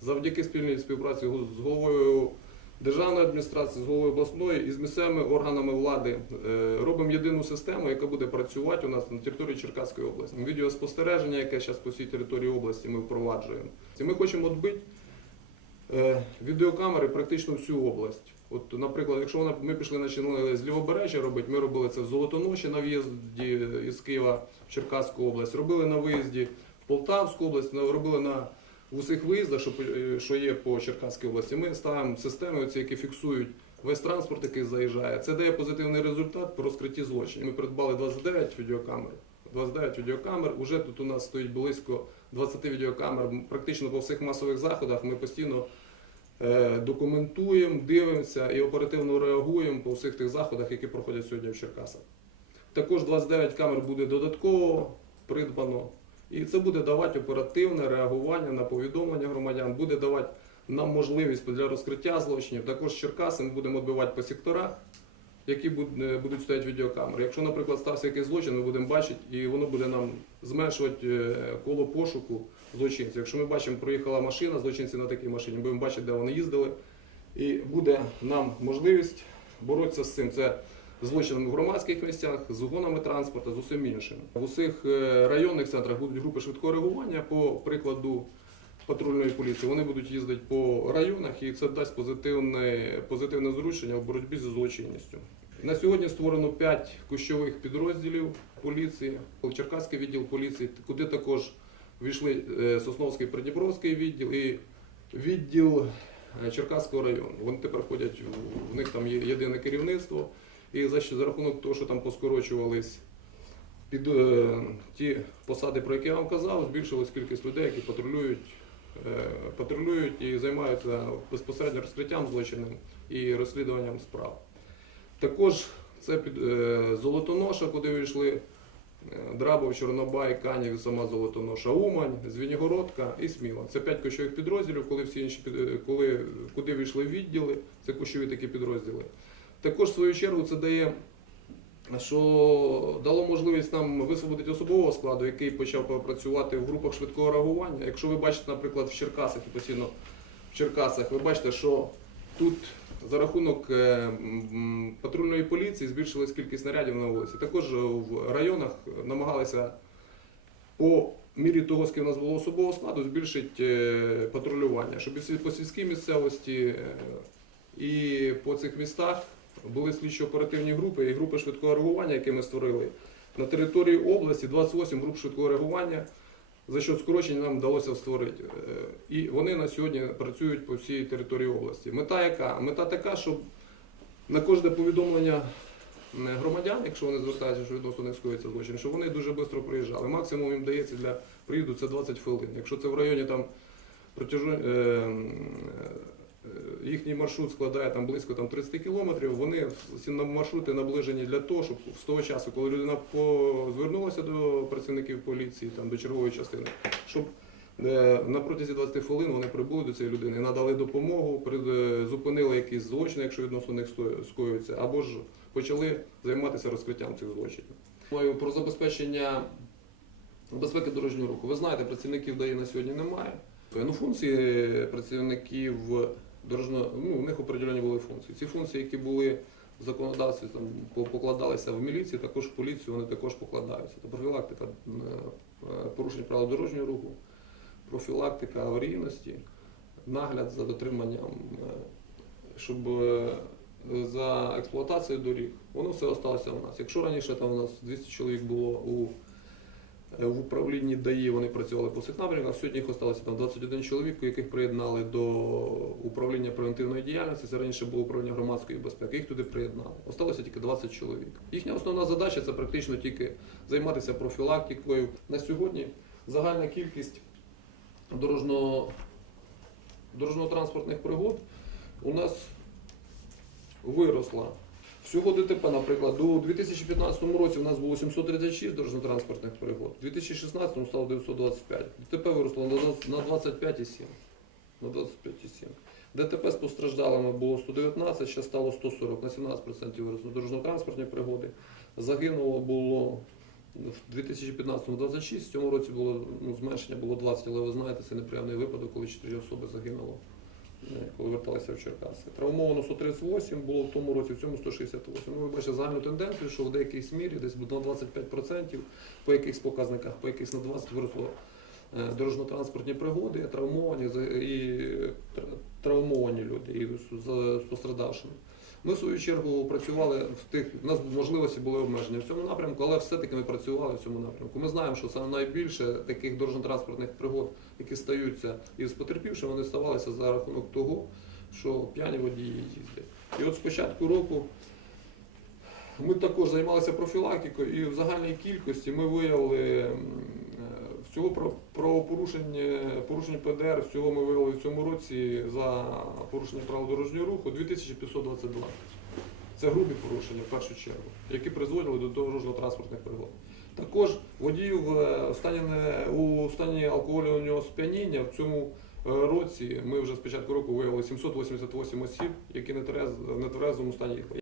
завдяки спільній співпраці з головою державної адміністрації, з головою обласної і з місцевими органами влади е, робимо єдину систему, яка буде працювати у нас на території Черкаської області. Відеоспостереження, яке зараз по всій території області ми впроваджуємо. І ми хочемо відбити е, відеокамери практично всю область. От, наприклад, якщо вона, ми пішли починали з Лівобережжя робити, ми робили це в Золотоноші на в'їзді із Києва в Черкаську область, робили на виїзді в Полтавську область, робили на в усіх виїздах, е, що є по Черкаській області. Ми ставимо системи, які фіксують весь транспорт, який заїжджає. Це дає позитивний результат по розкритті злочинів. Ми придбали 29 відеокамер. 29 відеокамер. Уже тут у нас стоїть близько 20 відеокамер. Практично по всіх масових заходах ми постійно е, документуємо, дивимося і оперативно реагуємо по всіх тих заходах, які проходять сьогодні в Черкасах. Також 29 камер буде додатково придбано. І це буде давати оперативне реагування на повідомлення громадян, буде давати нам можливість для розкриття злочинів. Також Черкаси ми будемо відбивати по секторах, які е, будуть стояти відеокамери. Якщо, наприклад, стався якийсь злочин, ми будемо бачити, і воно буде нам зменшувати е, коло пошуку злочинців. Якщо ми бачимо, проїхала машина, злочинці на такій машині, будемо бачити, де вони їздили. І буде нам можливість боротися з цим. Це злочинами в громадських місцях, з угонами транспорту, з усім іншим. В усіх е, районних центрах будуть групи швидкого реагування по прикладу патрульної поліції. Вони будуть їздити по районах і це дасть позитивне, позитивне зрушення в боротьбі зі злочинністю. На сьогодні створено 5 кущових підрозділів поліції, Черкаський відділ поліції, куди також війшли е, Сосновський Придніпровський відділ і відділ е, Черкаського району. Вони тепер ходять, в- них там є єдине керівництво. І за, за рахунок того, що там поскорочувались під е, ті посади, про які я вам казав, збільшилась кількість людей, які патрулюють, е, патрулюють і займаються безпосередньо розкриттям злочинів і розслідуванням справ. Також це під е, Золотоноша, куди вийшли е, Драбов, Чорнобай, Канів, сама Золотоноша, Умань, Звінігородка і Сміла. Це п'ять кущових підрозділів, коли всі інші е, коли, куди війшли відділи, це кущові такі підрозділи. Також в свою чергу це дає, що дало можливість нам висвободити особового складу, який почав працювати в групах швидкого реагування. Якщо ви бачите, наприклад, в Черкасах і постійно в Черкасах, ви бачите, що тут за рахунок е, патрульної поліції збільшилась кількість нарядів на вулиці. Також в районах намагалися по мірі того, скільки у нас було особового складу, збільшити е, патрулювання, щоб по сільській місцевості е, і по цих містах були слідчо-оперативні групи і групи швидкого реагування, які ми створили. На території області 28 груп швидкого реагування, за що скорочень нам вдалося створити. Е, І вони на сьогодні працюють по всій території області. Мета яка? Мета така, щоб на кожне повідомлення громадян, якщо вони звертаються, що відносно них скоїться злочин, щоб вони дуже швидко приїжджали. Максимум їм дається для приїзду це 20 хвилин. Якщо це в районі там протяжу, е, їхній маршрут складає там близько там, 30 кілометрів, вони всі маршрути наближені для того, щоб з того часу, коли людина звернулася до працівників поліції, там, до чергової частини, щоб е, на протязі 20 хвилин вони прибули до цієї людини, надали допомогу, е, зупинили якісь злочини, якщо відносно них скоюються, або ж почали займатися розкриттям цих злочинів. Про забезпечення безпеки дорожнього руху. Ви знаєте, працівників ДАІ на сьогодні немає. Ну, функції працівників дорожнього, ну, у них определені були функції. Ці функції, які були в законодавстві, там, покладалися в міліції, також в поліцію вони також покладаються. Це профілактика е, порушень правил дорожнього руху, профілактика аварійності, нагляд за дотриманням, е, щоб е, за експлуатацією доріг, воно все залишилося у нас. Якщо раніше там у нас 200 чоловік було у В управлінні ДАІ вони працювали по всіх напрямках. Сьогодні їх залишилося там 21 чоловік, яких приєднали до управління превентивної діяльності. Це раніше було управління громадської безпеки. Їх туди приєднали. Осталося тільки 20 чоловік. Їхня основна задача це практично тільки займатися профілактикою. На сьогодні загальна кількість дорожньо, дорожньо-транспортних пригод у нас виросла. Всього ДТП, наприклад, у 2015 році у нас було 736 дорожньо-транспортних пригод, у 2016 стало 925. ДТП виросло на 25,7. На 25,7. ДТП з постраждалими було 119, ще стало 140, на 17% виросли дорожньо-транспортні пригоди. Загинуло було в 2015 26, в цьому році було ну, зменшення було 20, але ви знаєте, це неприємний випадок, коли 4 особи загинуло, коли верталися в Черкаси. Травмовано 138 було в тому році, в цьому 168. Ну, ви бачите загальну тенденцію, що в деякій мірі десь на 25%, по якихось показниках, по якихось на 20% виросло е, дорожньо-транспортні пригоди, травмовані і травмовані люди, і з пострадавшими. Ми в свою чергу працювали в тих, у нас можливості були обмеження в цьому напрямку, але все-таки ми працювали в цьому напрямку. Ми знаємо, що саме найбільше таких дорожньо-транспортних пригод, які стаються із потерпівшими, вони ставалися за рахунок того, що п'яні водії їздять. І от з початку року ми також займалися профілактикою, і в загальній кількості ми виявили всього про правопорушень, порушень ПДР, всього ми виявили в цьому році за порушення правил дорожнього руху 2522. Це грубі порушення в першу чергу, які призводили до дорожньо-транспортних пригод. Також водію в е, стані, у стані алкогольного сп'яніння в цьому е, році ми вже з початку року виявили 788 осіб, які в нетверезому стані їхали.